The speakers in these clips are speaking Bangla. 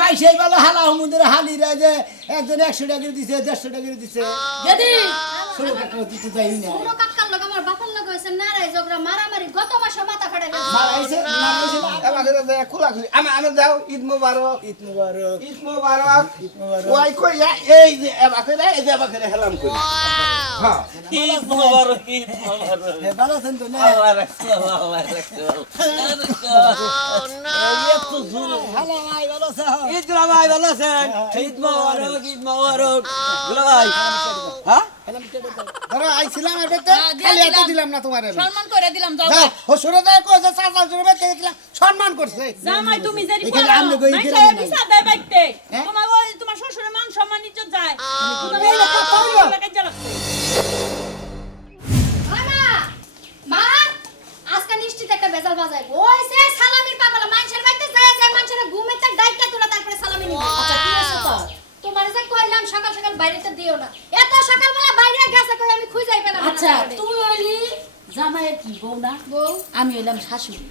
মাই সেই বলো হালা হুমুদের হালিরা যে একজন 100 টাকা করে দিছে 150 টাকা করে দিছে যদি ছোট কাকা দিতে যাই না ছোট কাকার লগে আমার বাপের লগে হইছে নারাই ঝগড়া মারামারি গত মাসে মাথা ফাটাই গেছে মারাইছে আমাকে দাও খোলা খুলি আমি দাও ঈদ মোবারক ঈদ মুবারক ঈদ মোবারক ঈদ মুবারক ওই কই এই যে আমাকে দাও এই যে আমাকে হেলাম করি হ্যাঁ ঈদ মোবারক ঈদ মোবারক হে ভালো আছেন তো না আল্লাহ রাখছে আল্লাহ রাখছে এত জোর হ্যালো ভাই ভালো আছেন ঈদ ভাই ভালো আছেন ঈদ মোবারক ভাই হ্যাঁ ধরো আইছিলাম এটাতে খালি এত দিলাম না তোমারে সম্মান করে দিলাম যাও দাও হসুরে দাও কো যে চাচা হসুরে বেতে দিলাম সম্মান করছে জামাই তুমি যেরি এখানে করো আমনে গই মাইকে গেলাম না। বিচার দেয় বাইতে হ্যাঁ? তোমার ওই তোমার শ্বশুরের মান সম্মান ইজ্জত যায় তুমি এই দেখো, পাউলো। মামা মা আজকে নিশ্চিত একটা বেজাল বাজাই ওই সে সালামির পাগলা মানুষের বাইতে যায় যায় মানুষের ঘুমে তাক ডাইকা তোরা তারপরে সালামি নিবি আচ্ছা কি আছে তো তোমার যে কইলাম সকাল সকাল বাইরেতে দিও না এত সকালবেলা বাইরে গেছে কই আমি খুঁজাই পেলাম না আচ্ছা তারপরে। তুই হইলি জামাইয়ের কি বউ না বউ আমি হইলাম শাশুড়ি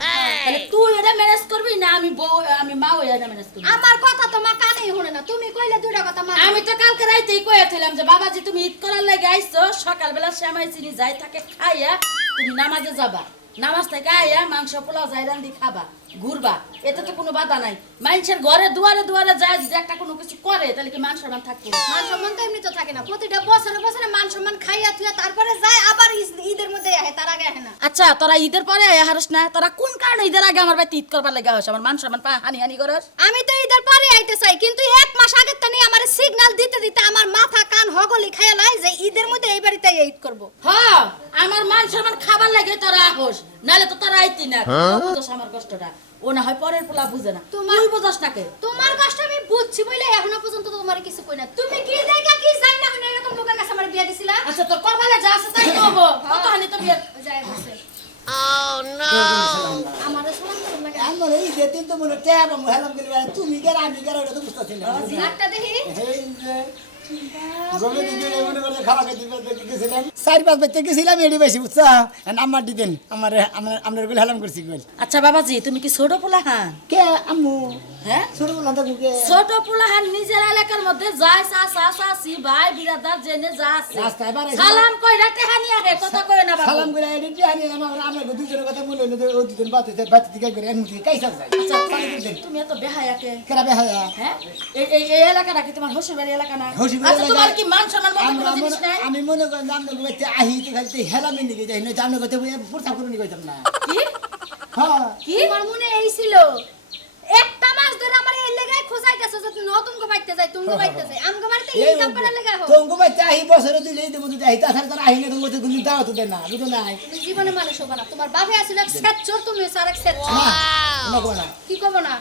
তাহলে তুই এটা ম্যানেজ করবি না আমি বউ আমি মা হইয়া এটা ম্যানেজ করবি আমার কথা তোমার কানেই শুনে না তুমি কইলে দুইটা কথা মানে আমি তো কালকে রাইতেই কইয়াছিলাম যে বাবাজি তুমি ঈদ করার লাগে আইছো সকালবেলা শ্যামাই চিনি যাই থাকে খাইয়া তুমি নামাজে যাবা নামাজ থেকে আইয়া মাংস পোলাও যাই রান্দি খাবা ঘুরবা এতে তো কোনো বাধা নাই মানুষের ঘরে দুয়ারে দুয়ারে যায় যদি একটা কোনো কিছু করে তাহলে কি মান সম্মান থাকবে মান সম্মান তো এমনি তো থাকে না প্রতিটা বছরে বছরে মান সম্মান খাইয়া থুয়া তারপরে যায় আবার ঈদের মধ্যে আহে তার আগে আহে না আচ্ছা তোরা ঈদের পরে আয়া হারস না তোরা কোন কারণে ঈদের আগে আমার বাড়িতে ঈদ করবার লাগে হস আমার মান সম্মান হানি হানি করস আমি তো ঈদের পরে আইতে চাই কিন্তু এক মাস আগে তো নেই আমার সিগন্যাল দিতে দিতে আমার মাথা কান হগলি খাইয়া লাই যে ঈদের মধ্যে এই বাড়িতে ঈদ করব হ্যাঁ আমার মান সম্মান খাবার লাগে তোরা হোস নালে তো তোরা আইতি না বুঝছ আমার কষ্টটা ও না হয় পরের পোলা বুঝে না তুই বুঝস না কে তোমার কষ্ট আমি বুঝছি বলে এখনো পর্যন্ত তো তোমার কিছু কই না তুমি কি জায়গা কি জানি না হনে এরকম লোকের কাছে আমার বিয়া দিছিলা আচ্ছা তোর কপালে যা আছে তাই তো হবো কত হানি তো বিয়ে যায় বসে আমারে সালাম করুন লাগে আমার এই যেতেন তো মনে ট্যাব আমি হেলাম করি তুমি গের আমি গের ওটা তো বুঝতাছি না একটা দেখি এই যে জমি দিকে মনে করে খাওয়া খাইতে গেছিলাম 4-5 বাজতে গেছিলাম এডি বেশি বুঝছা আমার দিতেন আমরা গুলো হেলাম করছি গুল আচ্ছা বাবাজি তুমি কি ছোট পোলা হ্যাঁ কে আম্মু হ্যাঁ ছোট বললাম তো মুখে ছোট পোলা হ্যাঁ নিজের এলাকার মধ্যে যায় চাচি ভাই বিরাদার জেনে যা আছে রাস্তায় বাড়াইছে। সালাম কই রাতে হানি আহে কথা কই না বাবু সালাম করে এডি আনি আমরা দুজনের কথা মনে হলো ও দুজন বাতে দিকে করে এমনি কাইসা যায় আচ্ছা তুমি এত বেহায়াকে কেরা বেহায়া হ্যাঁ এই এলাকাটা কি তোমার শ্বশুরবাড়ির এলাকা না শ্বশুরবাড়ির আচ্ছা তোমার এলাকা। কি মান সম্মান বলতে কোনো জিনিস নাই আমি মনে করেন আমরা গুলোতে আহি তো খালি হেলামি নিয়ে যাই না জানো কথা পুরতা করে নিয়ে যাইতাম না কি হ্যাঁ কি আমার মনে এই ছিল একটা মাস ধরে আমার এই লাগায় খোঁজাইতেছ যে নতুন গো বাইতে যায় তুমি বাইতে যায় আমগো বাড়িতে এই কাম করার লাগা হো তোমাকে বাচ্চা আহি বছরে দিলে এই মধ্যে যাই তাছাড়া তারা আহি না তোমাকে কোনো দাওয়াত দেয় না বুঝো নাই তুমি জীবনে মানুষ হবে না তোমার বাপে আছিল এক সেচ্চর তুমি আর এক সেচ্চর না না গো না কি কব না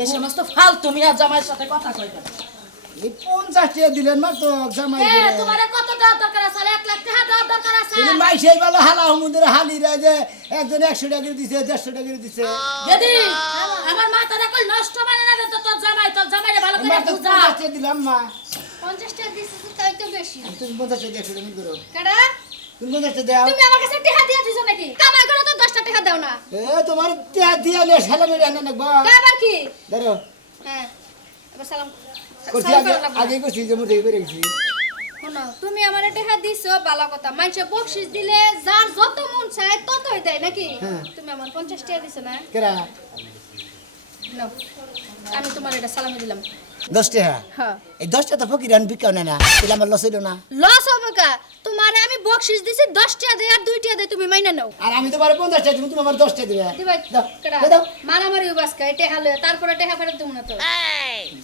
এই সমস্ত ফাল তুমি আর জামাইয়ের সাথে কথা কইবে এই 50 টাকা দিলেন মা তো জামাই এ তোমার কত দেওয়ার দরকার আছে 1 লাখ টাকা দেওয়ার দরকার আছে তিনি মাই সেই বলো হালা হুমুদের হালিরা যে একজন 100 টাকা করে দিছে 150 টাকা করে দিছে যদি আমার মাথাটা কই নষ্ট মানে না তো তোর জামাইরে ভালো করে মা তো বুঝা 50 টাকা দিলাম মা 50 টাকা দিছিস তাই তো বেশি তুমি 50 টাকা 100 টাকা করো কেডা তুমি 50 টাকা দাও তুমি আমার কাছে টাকা দিয়া দিছো নাকি কামাই করে তো 10 টাকা দাও না এ তোমার টাকা দিয়ে লে সালামি রান্না নাকবা কাবার কি ধরো হ্যাঁ এবার সালাম করছি সালাম আগে করো না। আগে করছি যে মুঠে করে গেছি শোনো তুমি আমারে টাকা দিছো ভালো কথা মানুষে বকশিস দিলে যার যত মন চায় ততই দেয় নাকি হ্যাঁ। তুমি আমার 50 টাকা দিছো না কেরা নাও আমি তোমার এটা সালামি দিলাম 10 টাকা হ্যাঁ এই 10 টাকা তো ফকির আন বিকাও না তাহলে আমার লস হইলো না লস হবে কা তোমারে আমি বকশিস দিছি 10 টাকা দেই আর 2 টাকা দেই তুমি মাইনা নাও আর আমি তোমার 50 টাকা তুমি আমার 10 টাকা দিবে দিবা দাও কেডা দাও মারামারি বাসকা এটা হালে তারপরে টাকা ফেরত দেব না তো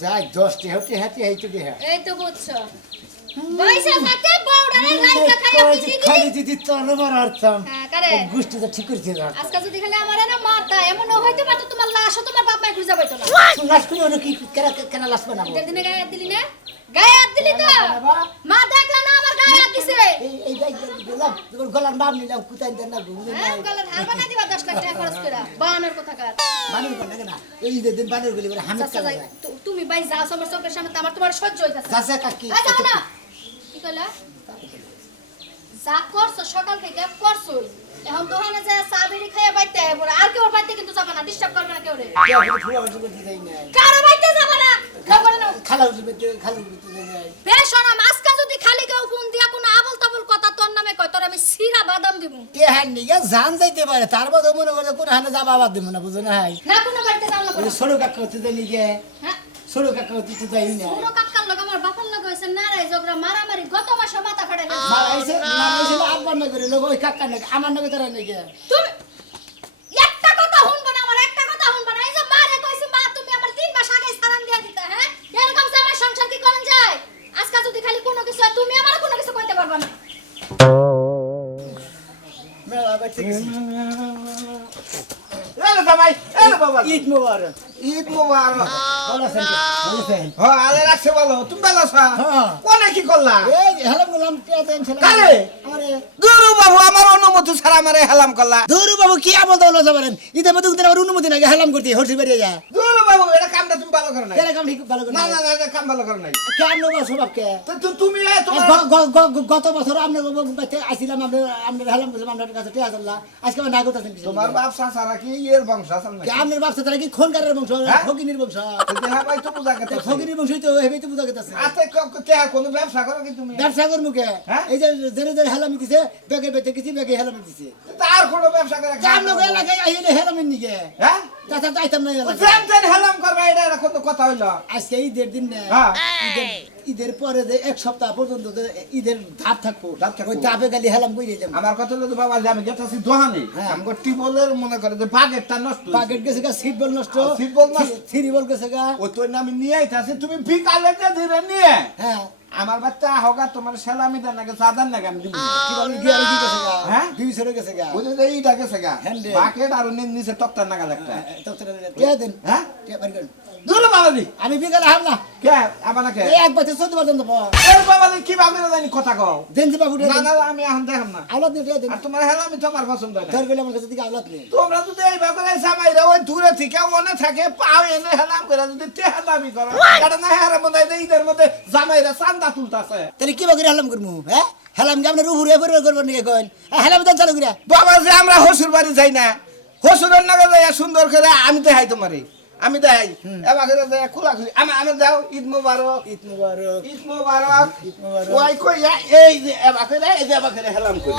যাই 10 টাকা হতে হাতে হাইতে দে এই তো বুঝছো পয়সা থাকে বউডারে লাইকা খাইয়া পিটি দিবি খালি দিদি তোর মার আরতাম হ্যাঁ করে গুষ্টি তো ঠিক করছে না আজকে যদি খালি আমারে না মারতা এমন হইতে পারতো তোমার লাশও তোমার বাপ মাই খুঁজে পাইতো না লাশ করে ওরা কি কেরা কেনা লাশ বানাবো ঈদের দিনে গায়ে হাত দিলি না গায়ে হাত দিলি তো মা দেখলা না আমার গায়ে হাত দিছে এই যাই দিলাম তোর গলার নাম নিলাম কোথায় দেন না ঘুমে হ্যাঁ গলার হার বানাই দিবা 10 লাখ টাকা খরচ করে বানানোর কথা কার মানুষ বানাকে না এই যে দিন বানার গলি বলে হামিদ চাচা কালা যাই তুমি ভাই যাও আমার চোখের সামনে তো আমার তোমার সহ্য হইতাছে চাচা কাকি এই যাও না কি কইলা যা করছো সকাল থেকে করছোই এখন দোকানে যায় চা বিড়ি খাইয়া বাইতে আইবো আর কেউ বাইতে কিন্তু যাবে না ডিস্টার্ব করবে না কেউ রে কারো বাইতে যাবে না খালা উঠে খালু উঠে যাই বেশরম আজকে যদি খালি কেউ ফোন দিয়া কোনো আবল তাবল কথা তোর নামে কয় তোর আমি সিরা বাদাম দিব কে হ্যাঁ নিগে জান যাইতে পারে তার মধ্যে মনে করে কোন হানে যাবা বাদ দিব না বুঝো না হাই না কোনো বাড়িতে যাও না ওই ছোট কাকা হতে যাই নিগে হ্যাঁ ছোট কাকা হতে তো যাই না পুরো কাকার লগে আমার বাপের লগে হইছে নারাই ঝগড়া মারামারি গত মাসে মাথা ফাটে গেছে মারাইছে আব্বার না করে লোক ওই কাকা না আমার নাকি তারা নিগে তুমি একটা কথা শুনবা না আমার একটা কথা শুনবা না এই যে মারে কইছি মা তুমি আমার 3 মাস আগে সালাম দিয়া দিতা হ্যাঁ এরকম যে আমার সংসার কি করন যায় আজকে যদি খালি কোনো কিছু হয়, তুমি আমার কোনো কিছু কইতে পারবা না মেলা বাইতে গেছি এলো জামাই এলো বাবা ঈদ মোবারক ঈদ মোবারক ভালো আছেন ভালো আছেন হ্যাঁ আলে রাখছে বলো তুমি ভালো আছো হ্যাঁ। কোনে কি করলা এই হেলাম গোলাম কে দেন ছেলে কারে? আরে গুরু বাবু আমার অনুমতি ছাড়া আমারে হেলাম করলা ধরু বাবু কি আমল দাও না পারেন ঈদের মধ্যে উঠতে আমার অনুমতি নাকি হেলাম করতে হরসি বেরিয়ে যা গুরু বাবু এটা কামটা তুমি ভালো করো না কেন কাম ঠিক ভালো করে না না না এটা কাম ভালো করো নাই কেন নেবো স্বভাব কে তুমি তোমার গত বছর আপনার বাচ্চা আসছিলাম আপনার হেলাম করছিলাম আপনার কাছে টিয়া চললাম আজকে আমার না করতেছেন কিছু তোমার বাপ সারা কি এর বংশ আছে না আপনার বাচ্চা তারা কি খনকারের বংশ হ্যাঁ? ফকিনির বংশ হ্যাঁ ভাই তো বুঝা গেছে ফকিনির বংশই তো হেবেই তো বুঝা গেছে আতে কে কোনো ব্যবসা করো কি তুমি ব্যবসা কর মুখে হ্যাঁ? এই যে জেনে জেনে হেলামি দিছে বেগে বেঁচে গেছি বেগে হেলামি দিছে তার কোনো ব্যবসা করে কাম লোক এলাকায় আইলে হেলামের নিকে হ্যাঁ তাছাড়া তো আইতাম না এই এলাকায়। জান হেলাম করবা এটা কত কথা হইলো আজকে ঈদের দিন না হ্যাঁ। ঈদের পরে যে এক সপ্তাহ পর্যন্ত যে ঈদের ধাপ থাকবো ধাপ থাকবো। ওই ধাপে গালি হেলাম কই যাইতাম আমার কথা হলো বাবা যে আমি গেতাছি দোহানি হ্যাঁ। আমগো টিবলের মনে করে যে বাগেরটা নষ্ট হইছে। পাকেট গেছে গা সিট বল নষ্ট সিট বল নষ্ট। থ্রি বল গেছে গা ও তো আমি নিয়ে আইতাছি তুমি বিকালে যে ধীরে নিয়ে হ্যাঁ আমার বাচ্চা হোগা তোমার সেলামি দেন নাকি সাদান নাকি আমি দিব কি বলে গিয়ারে কি গেছে গা হ্যাঁ? দুই সরে গেছে গা বুঝে যে এইটা গেছে গা হ্যান্ডেল। বাকেট আর নিচে তক্তার নাগাল একটা কে দেন হ্যাঁ কে বাড়ি করেন। দুলো বাবাজি আমি বিকালে হাম না কে আমার নাকি এই এক বছর 14 পর্যন্ত এর বাবাজি কি ভাবে জানি কথা কও দেন যে বাবু না না আমি এখন দেখাম না আওলাদ নিয়ে দেন আর তোমার হেলামি তোমার পছন্দ না ধর গেলে আমার কাছে দিকে আওলাদ নেই তোমরা যদি এই ব্যাপারে সামাইরা ওই দূরে থেকে মনে থাকে পাও এনে হেলাম করে যদি তেহালামি করো এটা না হারে মনে হয় ঈদের মধ্যে জামাইরা চান্দা তুলতাছে তাহলে কি বাকি হেলাম করবো হ্যাঁ হেলাম কি আপনার উপরে উপরে করবো নাকি কইন হেলাম দেন চালু করে বাবা যে আমরা হসুর বাড়ি যাই না হসুরের নাগে যাই সুন্দর করে আমি দেখাই তোমারে আমি দেখাই এবার করে যাই খোলা খুলি আমি যাও ঈদ মোবারক ঈদ মুবারক ঈদ মোবারক ঈদ মুবারক। ওই কই এই যে এবার করে এই যে এবার করে হেলাম করি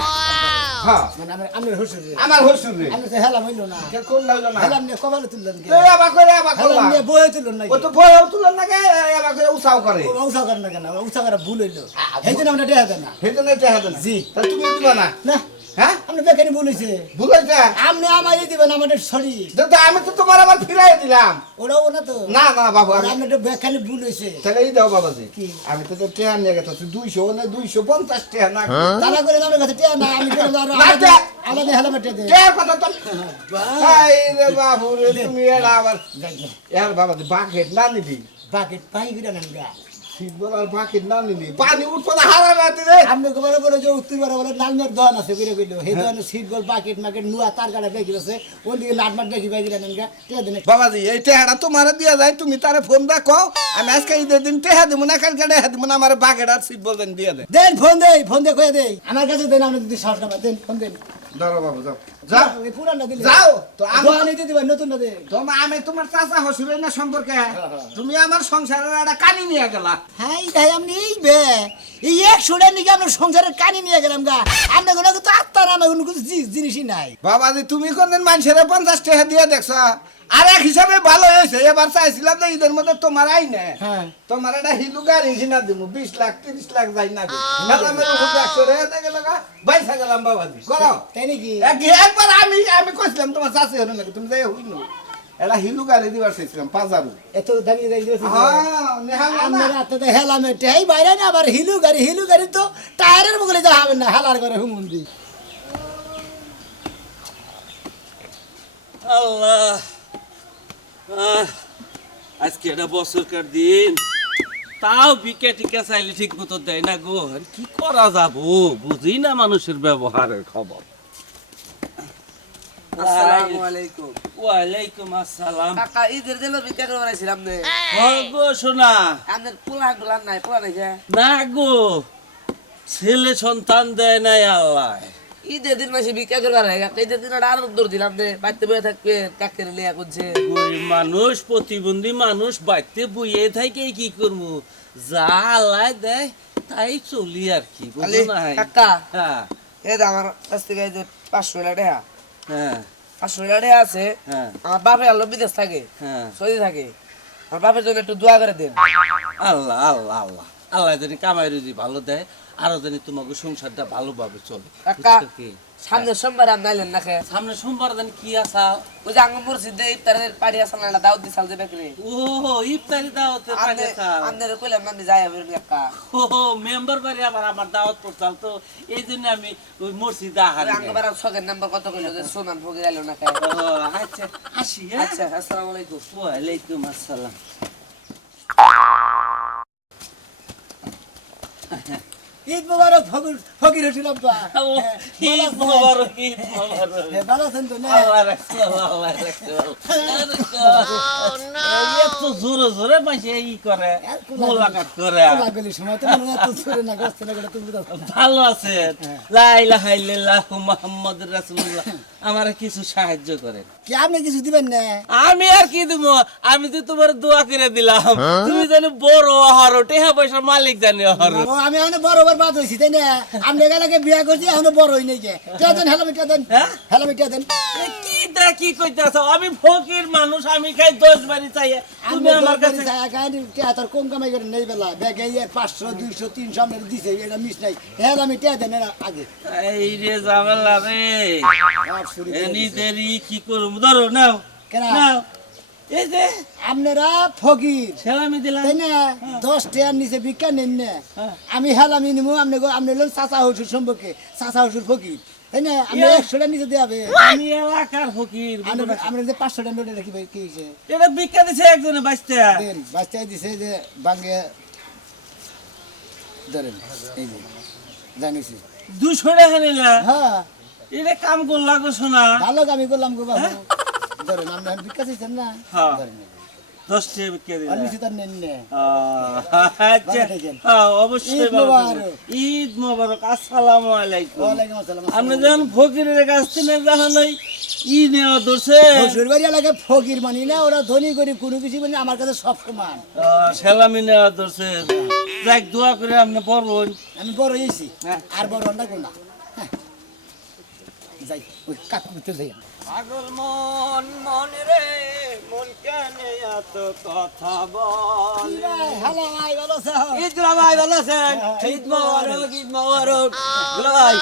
হ্যাঁ মানে আমার হসুর আমার হসুর রে আমি তো হেলাম হইলো না কে কোন লাগলো না হেলাম নিয়ে কপালে তুললেন কে এই এবার করে এবার হেলাম করলা নিয়ে বয়ে তুললেন নাকি ও তো বয়ও তুলেন না কে এবার করে উসাও করে উৎসাহ করেন না কেন উৎসাহ করা ভুল হইলো এই জন্য আমরা টেহা দেন না সেজন্য এটা দেন জি। তা তুমি দিবা না না হ্যাঁ আপনি বেকারি ভুল হয়েছে ভুল হয়েছে আপনি আমারই দিবেন আমাদের সরি তো আমি তো তোমার আবার ফিরাই দিলাম ওরাও না তো না না বাবু আমি আপনাদের বেকারি ভুল হয়েছে তাহলে এই দাও বাবাজি কি? আমি তো ট্রেন নিয়ে গেছি 200 না 250 টাকা না তারা করে আমার কাছে টেহা না আমি করে আরো না, টেহা। আলাদা হেলামের টেহা দেয় টাকার কথা তো এই রে বাবু রে তুমি এরা আবার এর বাবাজি বাকেট না নিবি বাকেট পাই গিরা নেন গা শীতবল আর বাকেট না নিবি পানি উঠবো না হারা রাতে রে আপনি গোবরে বলে যে উত্তর বলে বলে লালমের দোকান আছে কইরে কইলো সেই দোকানে সিট বল বাকেট মাকেট নুয়া তার গাড়া বেগি আছে ওদিকে লাটমাট বেগি বেগি নেন গা টেহা দেন বাবাজি এই টেহাটা তোমার দিয়া যায় তুমি তারে ফোন দেখো আমি আজকে ঈদের দিন টেহা দিব না কালকে টেহা দিব না আমার বাকেট আর শীতবল দেন দিয়ে দে দেন ফোন দে কয়ে দেই আমার কাছে দেন আপনি যদি সাহস না পান, দেন ফোন দেন ধরো বাবু যাও যাও ওই পুরানটা দিলে যাও তো আমি দোকানে দিয়ে দিবেন নতুনটা দে আমি তোমার চাচা হসুরের না সম্পর্কে তুমি আমার সংসারের একটা কানি নিয়ে গেলা হাই ভাই আপনি এই বে এই 100 টাকা নিয়ে আমরা সংসারের কানি নিয়ে গেলাম গা আমরা কোনো তো আত্মার আমার কোনো কিছু জিনিসই নাই বাবাজি তুমি কোনদিন মানুষের 50 টাকা দিয়ে দেখছ আর এক হিসাবে ভালো হয়েছে এবার চাইছিলাম যে ঈদের মধ্যে তোমার আই না হ্যাঁ তোমার একটা হিলু গাড়ি কিনা দিব 20 লাখ 30 লাখ যাই না হেলামের উপর 100 টাকা থেকে লাগা বাইসা গেলাম বাবাজি করো তাই নাকি একবার আমি কইছিলাম তোমার চাষি হলো নাকি তুমি যাই হইনো এটা হিলু গাড়ি দিবার চাইছিলাম 5000 এত দামি দামি দিয়েছে হ্যাঁ নেহাল না আমরা তো হেলামে টেই বাইরে না আবার হিলু গাড়ি তো টায়ারের মুখলে যা হবে না হেলার করে হুমুন্দি আল্লাহ আজকে এটা বছরকার দিন তাও বিকে টিকা চাইলে ঠিক মতো দেয় না গো আর কি করা যাবো বুঝি না মানুষের ব্যবহারের খবর আসসালামু আলাইকুম ওয়ালাইকুম আসসালাম কাকা ঈদের দিন ভিক্ষা করে বানাইছিলাম নে গো শোনা আমাদের পোলা ডোলা নাই পোলা নাই যে না গো ছেলে সন্তান দেয় নাই আল্লাহ ঈদের দিন মাসে ভিক্ষা করবার হয় একটা ঈদের দিন একটা আনন্দ দিলাম নে বাড়িতে বয়ে থাকবে কাকের লিয়া করছে গরিব মানুষ প্রতিবন্ধী মানুষ বাড়িতে বইয়ে থাকে কি করবো যা আল্লাহ দেয় তাই চলি আর কি খালি বুঝো নাই? কাকা হ্যাঁ এই যে আমার কাছ থেকে এই যে 500 টাকা হ্যাঁ 500 টাকা আছে হ্যাঁ আমার বাপে আলো বিদেশ থাকে হ্যাঁ সৌদি থাকে আমার বাপের জন্য একটু দোয়া করে দেন আল্লাহ আল্লাহ আল্লাহ আল্লাহ জানি কামাই রুজি ভালো দেয় আরো জানি তোমাকে সংসারটা ভালোভাবে চলে কাকা বুঝছো কি? সামনে সোমবার আর নাইলেন না খেয়ে সামনে সোমবার জানি কি আসা ওই যে আঙ্গ মসজিদে ইফতারের পাড়ি আছে না দাওয়াত দিছাল যে বেকরে ও ইফতারি দাওয়াতে পাঠিয়েছা আপনাদের কইলাম আমি যাই আমি কাকা ও মেম্বার বাড়ি আবার আমার দাওয়াত পড়তাল তো এই জন্য আমি ওই মসজিদে আহার আঙ্গ বাড়ার ছকের নাম্বার কত কইলো যে সোনান ফকির আইলো না খায় আচ্ছা আসি হ্যাঁ আচ্ছা আসসালামু আলাইকুম ওয়ালাইকুম আসসালাম ঈদ মোবারক ফকির হসিল আব্বা ও, ঈদ মোবারক, ঈদ মোবারক। ভালো আছেন তো না আল্লাহ রাখছে, আল্লাহ রাখছে, আল্লাহ। এত জোরে জোরে মাসে ই করে মোলাকাত করে লাগলি সময় তো মনে হয় তো ছুরে না গস্ত না করে তুমি ভালো আছেন লা ইলাহা ইল্লাল্লাহু মুহাম্মাদুর রাসূলুল্লাহ আমারে কিছু সাহায্য করেন কি আপনি কিছু দিবেন না আমি আর কি দিব আমি তো তোমার দোয়া করে দিলাম তুমি জানো বড় হরো টাকা পয়সার মালিক জানি হরো ও আমি এখন বড় বড় বাদ হইছি তাই না আপনি এলাকে বিয়া করছি এখন বড় হই নাই কে দেন হেলমেটটা দেন হ্যাঁ? হেলমেটটা দেন কি কইতাছ আমি ফকির মানুষ আমি খাই 10 বাড়ি চাই তুমি আমার কাছে তোর কম কামাই করে নেই বেলা ব্যাগে 500 200 300 আপনার দিছে এটা মিস নাই হেলমেটটা দেন এর আগে এই রে ঝামেলা রে আর শুরু করে এনি দিছে। দেরি কি করব ধরো নাও কেন? নাও এই যে আপনারা ফকির সেলামি দিলাম তাই না 10 টাকার নিচে ভিক্ষা নেন না হ্যাঁ। আমি হেলামি নিমু আপনি লোন চাচা হসুর সম্পর্কে চাচা হসুর ফকির তাই না আপনি 100 টাকা নিচে দেবে আমি এলাকার ফকির আমরা যে 500 টাকা নোট রাখি কি হয়েছে এটা ভিক্ষা দিছে একজনে বাঁচতে দেন বাচ্চা দিছে যে বাঙ্গে ধরেন এই যে জানিছি 200 টাকা নিলা হ্যাঁ এটা কাম করলা গো সোনা ভালো আমি করলাম গো বাবু ধরেন আমরা ভিক্ষা চাইছেন না হ্যাঁ। ধরেন 10 টাকা ভিক্ষা দিলা আর নিচে তার নেন না আচ্ছা হ্যাঁ অবশ্যই ঈদ ভালো মোবারক। থাকবেন। ঈদ মোবারক আসসালামু আলাইকুম ওয়ালাইকুম আসসালাম আপনি যখন ফকিরের কাছ থেকে যখন ওই ই নেওয়া ধরছে শ্বশুরবাড়ি এলাকায় ফকির মানি না ওরা ধনী করে কোনো কিছু মানে আমার কাছে সব সমান সেলামি নেওয়া ধরছে যাক দোয়া করে আপনি বড় হন আমি বড় হয়েছি হ্যাঁ। আর বড় না কোনা যাই ওই কাকুতে যাই পাগল মন মন রে মন কেন এত কথা বল হ্যালো ভাই ভালো আছো ঈদ ভাই ভালো আছেন ঈদ মোবারক ঈদ মোবারক ভাই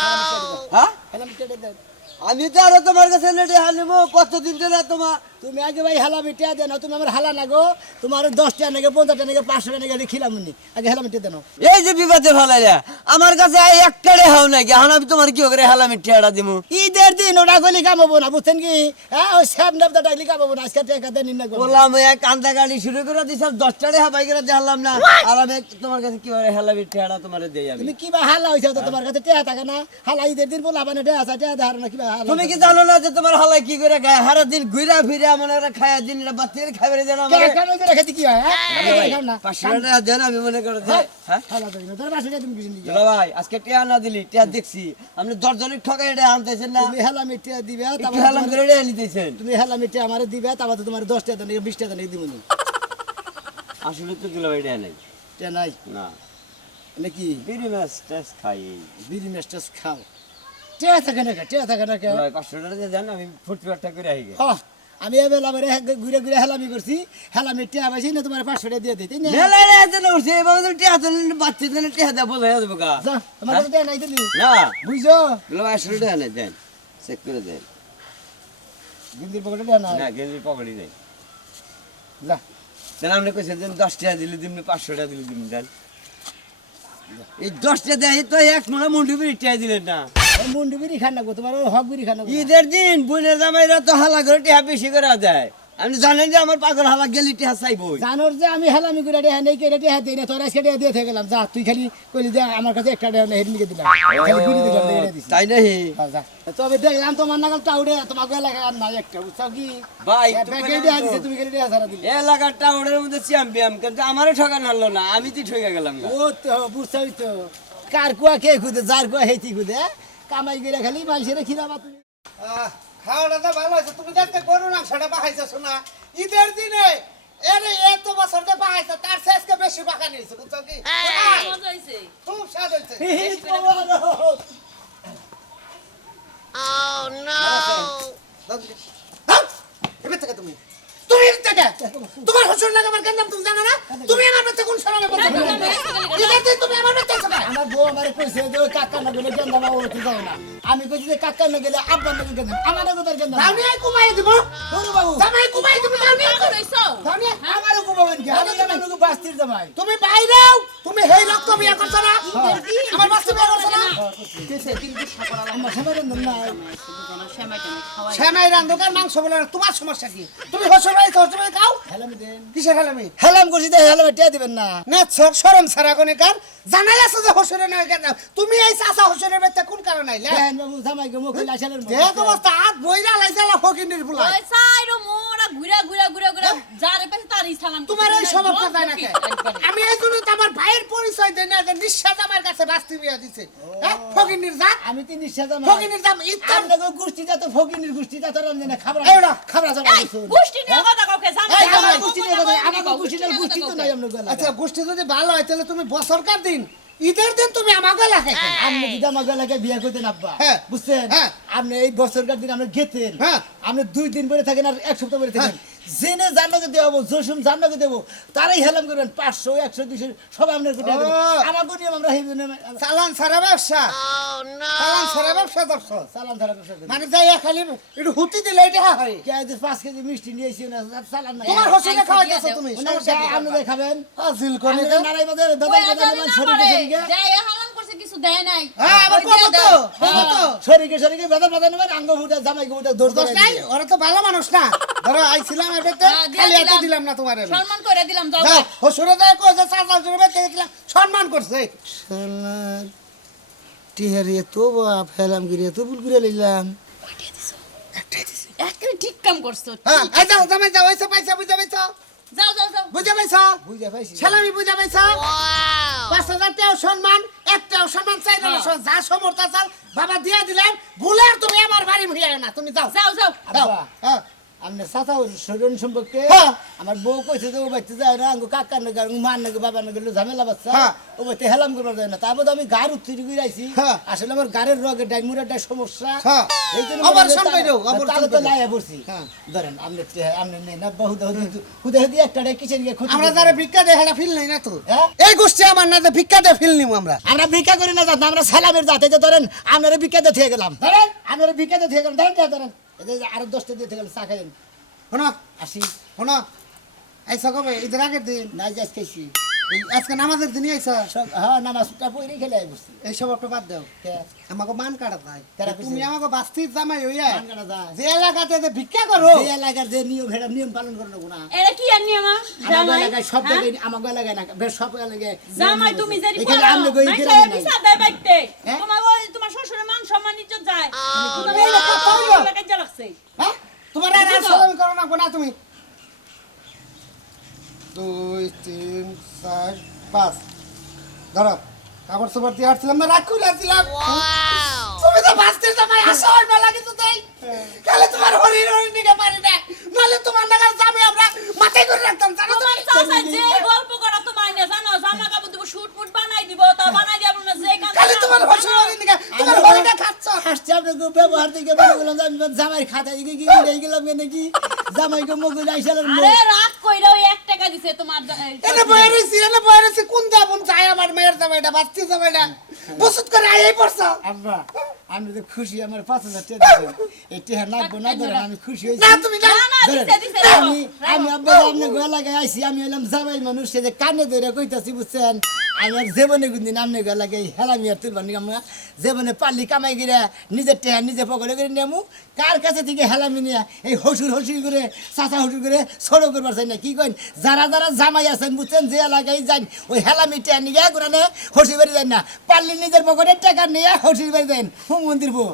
হ্যাঁ হ্যালো মিটারে দেন আমি তো আরো তোমার কাছে নেটে হালিব কতদিন ধরে তোমার তুমি আগে ভাই হালা মিটিয়া দেন তুমি আমার হালা না গো তোমার 10 টাকা নাকি 50 টাকা নাকি 500 টাকা নাকি খিলাম নি আগে হালা মিটিয়া দেন এই যে বিপদে ফেলাইলা আমার কাছে একটা রেহাও নাই এখন আমি তোমার কি করে হালামি ঠেড়া দিমু ঈদের দিন ওটা গলি কামাবো না বুঝছেন কি হ্যাঁ ওই স্যাম ডাবটা ডাকলি কামাবো না আজকে টাকা দেন না গো বললাম এক কান্দা গাড়ি শুরু করে দিছাম 10টা রেহা বাই করে দেখালাম না আর আমি তোমার কাছে কি করে হালামি ঠেড়া তোমার দেই আমি তুমি কি বা হালা হইছো তো তোমার কাছে টাকা থাকে না হালা ঈদের দিন বলা মানে টাকা আছে টাকা ধার না কি বা হালা তুমি কি জানো না যে তোমার হালাই কি করে গায় সারা দিন ঘুরা ফিরে আমার একটা খায়া দিন এটা বাতির খাইবে দেন আমার কেন করে খেতে কি হয় হ্যাঁ খাও না 500 টাকা দেন আমি মনে করো যে হ্যাঁ হালা দেন তোর 500 টাকা তুমি কিছু নিয়ে দুলা ভাই আজকে টিয়া না দিলি টিয়া দেখছি আপনি 10 জনের ঠকাই এটা আনতেছেন না তুমি হেলা মিটিয়া দিবে একটু হালাম করে এটা নিতেছেন তুমি হেলা মিটিয়া আমারে দিবে তারপর তোমার 10 টাকা নাকি 20 টাকা নাকি দিব নি আসলে তো দুলা ভাই এটা নাই টা নাই না নাকি বিড়ি মাছ টেস্ট খাই বিড়ি মেস্টাস খাও টাকা থাকে না টাকা থাকে না দুলা ভাই 500 টাকা দিয়ে দেন আমি ফুটফুট একটা করে আই গে আমি এবার আমারে ঘুরে ঘুরে হেলামি করছি হেলামি টিয়া পাইছি না তোমার 500 টাকা দিয়ে দিই তাই না মেলা রে আছে না উঠছে এভাবে তো টিয়া তো বাচ্চা দেন টিয়া দা বলে যাবে কা যা তোমার কাছে টাকা নাই দিলি না বুঝছো দুলা ভাই 100 টাকা নেই দেন চেক করে দেন গিন্দির পকেটে টাকা নাই না গেঞ্জি পকেটে নেই যা দেন আপনি কইছেন দেন 10 টাকা দিলে দিন 500 টাকা দিলে দিন দেন এই 10 টাকা দেয় তো এক মোড়া মুন্ডি বিড়ি টিয়া দিলেন না ওই মুন্ডি বিড়ি খান না গো তোমার ওই হক বিড়ি খান না গো। ঈদের দিন বোনের জামাইরা তো হালা করে টিয়া বেশি করে দেয় আপনি জানেন যে আমার পাগল হালা গেলি টিয়া চাইবই জানোর যে আমি হেলামি করে টাকা নেই কেটে টাকা দেই না তোর আজকে টাকা দিয়ে থেকে গেলাম যা তুই খালি কইলি যে আমার কাছে একটা টাকা নেই হেডমিকে দিলাম খালি বিড়ি দিলাম এটা দিছি তাই নাহি যা তবে দেখলাম তোমার নাগাল টাউডে তোমাকে এলাকা আর নাই একটা বুঝছো কি ভাই ব্যাগে টাকা দিছে তুমি খালি টাকা ছাড়া দিলে এলাকার টাউনের মধ্যে চ্যাম্পিয়ন কিন্তু আমারও ঠকান হারলো না আমি তো ঠকে গেলাম না ও তো বুঝছই তো কার কুয়া কে খুদে যার কুয়া হেতি খুদে কামাই করে খালি মানুষের খিলাবা তুমি খাওয়াটা তো ভালো হয়েছে তুমি দেখতে গরু মাংসটা পাহাইছো না ঈদের দিনে এরে এত বছর ধরে পাহাইছো তার শেষকে বেশি পাকা নিয়েছে বুঝছো কি মজা হইছে খুব স্বাদ হয়েছে এবার থেকে তুমি তুমি এর থেকে তোমার শ্বশুর নাকি আমার কেন তুমি জানো না তুমি আমার বাচ্চা কোন শরমে বলছো ঈদের দিন তুমি আমার বাচ্চা ছোট আমার বউ আমার কইছে যে ওই কাকা না গেলে গেন্দা বাবা ওরতে যাও না আমি কইছি যে কাকা না গেলে আব্বা না গেলে আমার না গোদার গেন্দা আমি এই কুমাই দিব গরু বাবু জামাই কুমাই তুমি জানি হইছো জানি আমারও কুমাবেন কি আমি আমাকে বাস্তির জামাই তুমি বাইরেও তুমি হেই রক্ত বিয়া করছ না আমার বাচ্চা বিয়া করছ না আমার সবাই না সেমাই রান্ধকার মাংস বলে না, তোমার সমস্যা কি তুমি হসবাই খাও হেলাম দেন কিসের হেলামি হেলাম করছি তো হেলাম টিয়া দিবেন না না শরম সারা গনে কার জানাই আছে যে হসরে নয় কেন তুমি এই চাচা হসরের বেতে কোন কারণে আইলে দেন বাবু জামাই গো মুখ লাইছালের যে অবস্থা হাত বইরা লাইছালা ফকিনের ফুলা ওই সাইরো মোরা ঘুরা ঘুরা ঘুরা ঘুরা যারে পাশে তারই সালাম তোমার এই স্বভাবটা যায় না কে আমি এই জন্য তো আমার ভাইয়ের পরিচয় দেই না যে নিঃশ্বাস আমার কাছে বাস্তি বিয়া দিছে হ্যাঁ ফকিনের জাত আমি তো নিঃশ্বাস জামাই ফকিনের জাত ইত্তার আপনাকে গোষ্ঠীটা তো ফকিনের গোষ্ঠীটা তো রান্ধে না খাবার এইডা খাবার জামাই গোষ্ঠী নিয়ে কথা কাউকে জামাই এই জামাই, গোষ্ঠী নিয়ে কথা আমাকে গোষ্ঠীটা গোষ্ঠী তো নাই আমরা গলা আচ্ছা গোষ্ঠী যদি ভালো হয় তাহলে তুমি বছরকার দিন ঈদের দিন তুমি আমাকে লাগে আপনি যদি আমাকে এলাকায় বিয়ে করতেন আব্বা হ্যাঁ। বুঝছেন হ্যাঁ। আপনি এই বছরকার দিন আপনি গেতেন হ্যাঁ। আপনি 2 দিন পরে থাকেন আর 1 সপ্তাহ পরে থাকেন জেনে জান্নাকে দেবো জসুম জান্নাকে দেবো তারাই হেলাম করবেন 500 100 200 সব আপনার কোটি দেবো ও। আমাকে নিয়ম আমরা হেই চালান সারা ব্যবসা চালান সারা ব্যবসা দর্শক সালাম ধারা ব্যবসা করি মানে যাই খালি একটু হুতি দিলে এটা হয় কে আজ 5 কেজি মিষ্টি নিয়ে এসে না সালাম না তোমার হোসেলে খাওয়াইতেছো তুমি সমস্যা কি? আপনি খাবেন ফাজিল কোনে আপনি নারাই বাজার বেদন শরীরে শরীরে যাই হালাম করছে কিছু দেয় নাই হ্যাঁ আবার কব তো কব তো শরীরে শরীরে বেদন বেদন নেবেন আঙ্গ ফুটা জামাই ফুটা দৌড় দোষ নাই ওরা তো ভালো মানুষ না ধরো আইছিলাম এবারে হ্যাঁ, দিয়ে খালি এত দিলাম। দিলাম না তোমার আমি সম্মান করে দিলাম যাও যাও হসুরে দেয় কো যে চাচা হসুরে বেতে গেছিলাম সম্মান করছে টিহারিয়ে তো বাপ হেলাম গিরিয়ে তো ভুল করে লইলাম একটা ঠিক কাম করছো হ্যাঁ এই যাও জামাই যাও ওইসব পয়সা বুঝা পাইছো যাও যাও যাও বুঝা পাইছো বুঝা পাইছি সালামি বুঝা পাইছো 5000 টাকাও সম্মান একটাও সম্মান চাই না যা সমর্থ চাল বাবা দিয়া দিলাম ভুলে আর তুমি আমার বাড়ি ভিড়ায় না তুমি যাও যাও যাও যাও আব্বা হ্যাঁ আপনার সাথা শরীর সম্পর্কে হ্যাঁ। আমার বউ কইছে যে ও বাচ্চা যায় না আঙ্গু কাকার নাকি আর মার নাকি বাবার নাকি ঝামেলা বাচ্চা হ্যাঁ। ও বাচ্চা হেলাম করবার যায় না তারপর আমি গাড় উত্তরি করে আইছি হ্যাঁ। আসলে আমার গাড়ের রগে ডাইমুরাটা সমস্যা হ্যাঁ। এই জন্য অপারেশন কইরো, অপারেশন তাহলে তো কইরো। লাইয়া পড়ছি হ্যাঁ। ধরেন আপনি নেই না বহু হুদে হুদি একটা কিচেন গিয়ে ক্ষতি আমরা করবো। যারা ভিক্ষা দেয় হেটা ফিল নাই না তো হ্যাঁ? এই গোষ্ঠী আমার না যে ভিক্ষা দেয় ফিল নিব আমরা আমরা ভিক্ষা করি না যাতে আমরা সালামের যাতে যে ধরেন আপনারা ভিক্ষাতে থেকে গেলাম ধরেন আপনারা ভিক্ষাতে থেকে গেলাম ধরেন এই যে আরো 10টা দিয়ে থেকে গেলাম চা খাইন শোনো আসি শোনো আইসা কবে ঈদের আগের দিন নাই যাই খাইছি এই আজকে নামাজের দিনই আইসা সব হ্যাঁ নামাজটা পড়ে খেলে আই বসছি এই সব একটু বাদ দাও আমাকে মান কাটা তাই কারা কইছে? তুমি আমাকে বাস্তির জামাই হইয়া মান কাটা যায়। যে এলাকাতে যে ভিক্ষা করো যে এলাকার যে নিয়ম সেটা নিয়ম পালন করে নেবো না এরা কি আর নিয়ম আমার জামাই এলাকায় সব হ্যাঁ? জায়গায় আমার এলাকায় না বেশ সব এলাকায় জামাই তুমি যেরি এখানে পারো আমনে গই মাইকে গেলাম বিচার দেয় বাইতে হ্যাঁ? তোমার ওই তোমার শ্বশুরের মান সম্মান ইজ্জত যায় তুমি এই লোক কথা হইলো। কাজে লাগছে হ্যাঁ তোমার আর বুঝছো? সালামি করো না গোনা তুমি 2 3 4 5 ধরো কাপড় চোপড় দিয়ে আসছিলাম না রাখ খুলে আসছিলাম তুমি তো বাস্তির জামাই আসো ওই মেলা কিন্তু তাই কালে তোমার হরিণ হরিণ নিকে পারি না নাহলে তোমার নাগাল জামাই আমরা মাথায় করে রাখতাম জানো তোমার তুমি চাচা যে গল্প করা তো মাইনে জানো জামা কাপড় দিব শুট ফুট বানাই দিব তা বানাই দিব না যে কাজ কালে তোমার হরিণ হরিণ নিকে তোমার হরিণটা খাচ্ছ হাসছে আপনাকে ব্যবহার থেকে বলে গেলাম যে আমি জামাই খাতায় গিয়ে গিয়ে নিয়ে গেলাম নাকি জামাইকে মগুল আইসালের আরে রাগ কইরা ওই 1 টাকা দিছে তোমার এনে বয়ে রয়েছি কোন যাবন চাই আমার মেয়ের জামাইটা বাস্তি জামাইটা বসত করে আই পড়ছ আব্বা আমি তো খুশি আমার 5000 টাকা দিবেন এই টাকা লাগবো না ধরেন আমি খুশি হয়েছি না তুমি না না না ধরেন, দিছে দিছে আমি আব্বা আপনি গোয়া লাগাই আইছি আমি হলাম জামাই মানুষ সে যে কানে ধরে কইতাছি বুঝছেন আমি আর জীবনে কোনদিন আপনি গোয়া লাগাই হেলামি আর তুলবানি আমরা জীবনে পাল্লি কামাই গিরা নিজের টেহা নিজে পকেটে করে নেমু কার কাছে থেকে হেলামি নিয়ে এই হসুর করে চাচা হসুর করে ছোড়ো করবার চাই না কি কইন যারা যারা জামাই আছেন বুঝছেন যে এলাকায় যান ওই হেলামি টেহা নিয়ে করে হসুর বাড়ি যান না পাল্লি নিজের পকেটে টাকা নিয়ে হসুর বাড়ি যান হুম মন্দির বউ